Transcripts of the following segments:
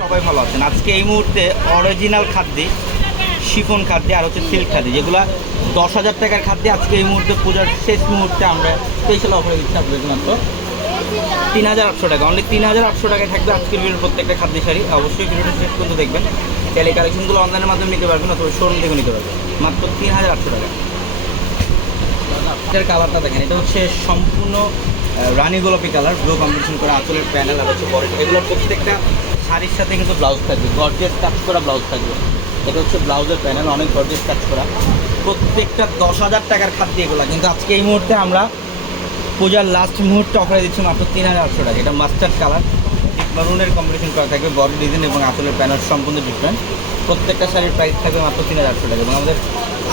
সবাই ভালো আছেন। আজকে এই মুহূর্তে অরিজিনাল খাদ্যে শিফন খাদ্যে আর হচ্ছে সিল্ক খাদ্যে, যেগুলো দশ হাজার টাকার খাদ্যে আজকে এই মুহূর্তে পূজার শেষ মুহূর্তে আমরা স্পেশাল অফারে দিচ্ছি আপনাদের মাত্র তিন হাজার আটশো টাকা অনলি তিন হাজার আটশো টাকায় থাকবে আজকের ভিডিওর প্রত্যেকটা খাদ্য শাড়ি অবশ্যই ভিডিওটা শেষ পর্যন্ত দেখবেন। চাইলে কালেকশনগুলো অনলাইনের মাধ্যমে নিতে পারবেন অথবা শোরুম থেকে নিতে পারবেন। মাত্র তিন হাজার আটশো টাকা। এটার কালারটা দেখেন, এটা হচ্ছে সম্পূর্ণ রানী গোলাপি কালার ব্লু কম্বিনেশন করা আঁচলের প্যানেল আর হচ্ছে বডি। এগুলোর প্রত্যেকটা শাড়ির সাথে কিন্তু ব্লাউজ থাকবে গর্জিয়াস কাজ করা ব্লাউজ থাকবে। এটা হচ্ছে ব্লাউজের প্যানেল অনেক গর্জিয়াস কাজ করা। প্রত্যেকটা দশ হাজার টাকার খাদ্য এগুলো কিন্তু আজকে এই মুহূর্তে আমরা পূজার লাস্ট মুহূর্তে অফারে দিচ্ছি মাত্র তিন হাজার আটশো টাকা। এটা মাস্টার্ড কালার মারুনের কম্বিনেশন করা থাকবে বডি ডিজাইন এবং আঁচলের প্যানেল সম্পূর্ণ ডিফারেন্ট প্রত্যেকটা শাড়ির প্রাইস থাকবে মাত্র তিন হাজার আটশো টাকা এবং আমাদের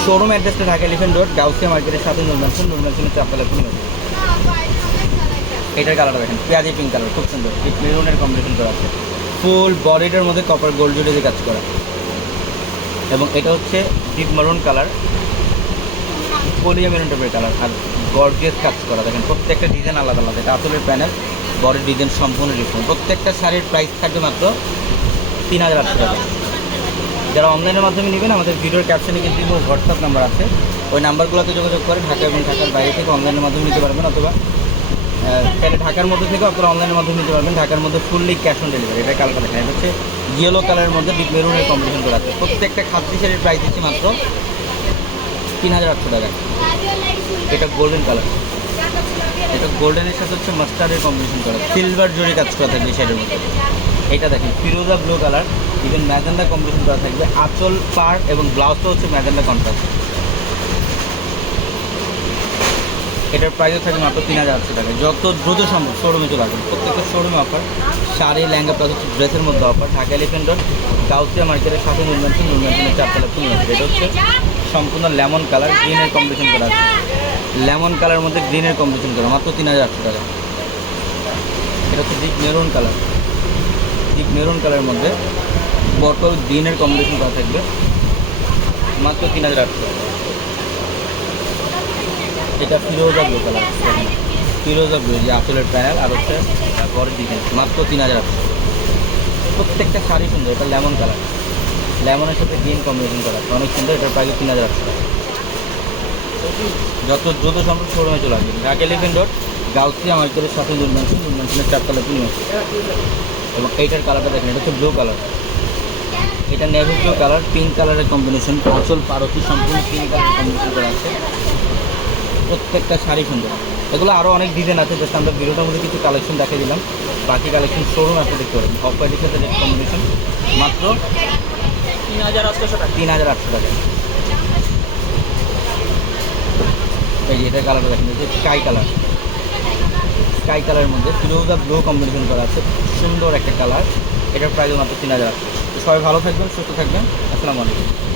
শোরুম অ্যাড্রেসটা ঢাকা এলিফেন্ট রোড গাউসিয়া মার্কেটের সাথে নুরমানসন নুরমানসনের চাপতলা পুরো এটার কালারটা দেখেন। পেঁয়াজি পিঙ্ক কালার খুব সুন্দর। মেরুনের কম্বিনেশন করা আছে। ফুল বডিটার মধ্যে কপার গোল্ড জুড়ে কাজ করা। এবং এটা হচ্ছে ডিপ মারুন কালার পোলিয়া মেরুন টাইপের কালার আর গর্জিয়াস কাজ করা। দেখেন, প্রত্যেকটা ডিজাইন আলাদা আলাদা। এটা আসলের প্যানেল বডির ডিজাইন সম্পূর্ণ ডিফারেন্ট প্রত্যেকটা শাড়ির প্রাইস থাকবে মাত্র তিন হাজার আটশো টাকা। যারা অনলাইনের মাধ্যমে নেবেন, আমাদের ভিডিওর ক্যাপশনে কিন্তু হোয়াটসঅ্যাপ নাম্বার আছে। ওই নাম্বারগুলোতে যোগাযোগ করে ঢাকা এবং ঢাকার বাইরে থেকে অনলাইনের মাধ্যমে নিতে পারবেন, অথবা চাইলে ঢাকার মধ্যে থেকে আপনারা অনলাইনের মাধ্যমে নিতে পারবেন। ঢাকার মধ্যে ফুললি ক্যাশ অন ডেলিভারি এটা কালারটা দেখেন এটা হচ্ছে ইয়েলো কালারের মধ্যে ডিপ মেরুনের কম্বিনেশন করা আছে। প্রত্যেকটা খাদ্য শাড়ির প্রাইস দিচ্ছি মাত্র তিন হাজার আটশো টাকা। এটা গোল্ডেন কালার এটা গোল্ডেনের সাথে হচ্ছে মাস্টার্ডের কম্বিনেশন করা সিলভার জরি কাজ করা থাকবে এই শাড়ির মধ্যে। এটা দেখেন, ফিরোজা blue colour even magenta combination করা থাকবে। আঁচল পার এবং ব্লাউজটা হচ্ছে ম্যাজেন্ডা কন্ট্রাস্ট এটার প্রাইসও থাকে মাত্র তিন হাজার আটশো টাকা। যত দ্রুত সম্ভব শোরুমে চলে আসবেন। প্রত্যেকটা শোরুমে অফার শাড়ি ল্যাঙ্গা প্লাস হচ্ছে ড্রেসের মধ্যে অফার ঢাকা এলিফেন্ট রোড মার্কেটের সাথে নুরমানসিং নুরমানসিংয়ের চারতলা ফুল আছে এটা হচ্ছে সম্পূর্ণ লেমন কালার গ্রিনের কম্বিনেশন করা আছে। লেমন কালার মধ্যে গ্রিনের কম্বিনেশন করা। মাত্র তিন হাজার আটশো টাকা। এটা হচ্ছে deep maroon colour deep maroon কালারের মধ্যে বটল গ্রিনের কম্বিনেশন করা থাকবে। মাত্র তিন হাজার আটশো টাকা। এটা ফিরোজা ব্লু কালার ফিরোজা ব্লু যে আসলের প্যানেল আর হচ্ছে বড় ডিজাইন মাত্র তিন হাজার আটশো। প্রত্যেকটা শাড়ি সুন্দর, এটা লেমন কালার লেমনের সাথে গ্রিন কম্বিনেশন করা, অনেক সুন্দর, এটার প্রাইস তিন হাজার আটশো। যত দ্রুত সম্ভব শোরুমে চলে আসবে ঢাকা এলিফেন্ট রোড গাউসিয়া মার্কেটের সাথে নুরমানসিং নুরমানসিংয়ের চারতলা তিন এবং এইটার কালারটা দেখেন, এটা হচ্ছে ব্লু কালার এটা নেভি ব্লু কালার পিঙ্ক কালারের কম্বিনেশন অচল পারতি সম্পূর্ণ পিঙ্ক কালারের কম্বিনেশন করা আছে। প্রত্যেকটা শাড়ি সুন্দর। এগুলো আরও অনেক ডিজাইন আছে জাস্ট আমরা ভিডিওটার মধ্যে কিছু কালেকশন দেখে দিলাম। বাকি কালেকশন শোরুম আপনি দেখতে পারেন। অফ হোয়াইটের সাথে রেড কম্বিনেশন মাত্র তিন হাজার আটশো টাকা। তিন হাজার আটশো টাকা। এই যে এটা কালারটা দেখেন যে স্কাই কালার স্কাই কালারের মধ্যে ফিরোজা ব্লু কম্বিনেশন করা আছে সুন্দর একটা কালার এটার প্রাইস মাত্র তিন হাজার আটশো। সবাই ভালো থাকবেন সুস্থ থাকবেন। আসসালামু আলাইকুম।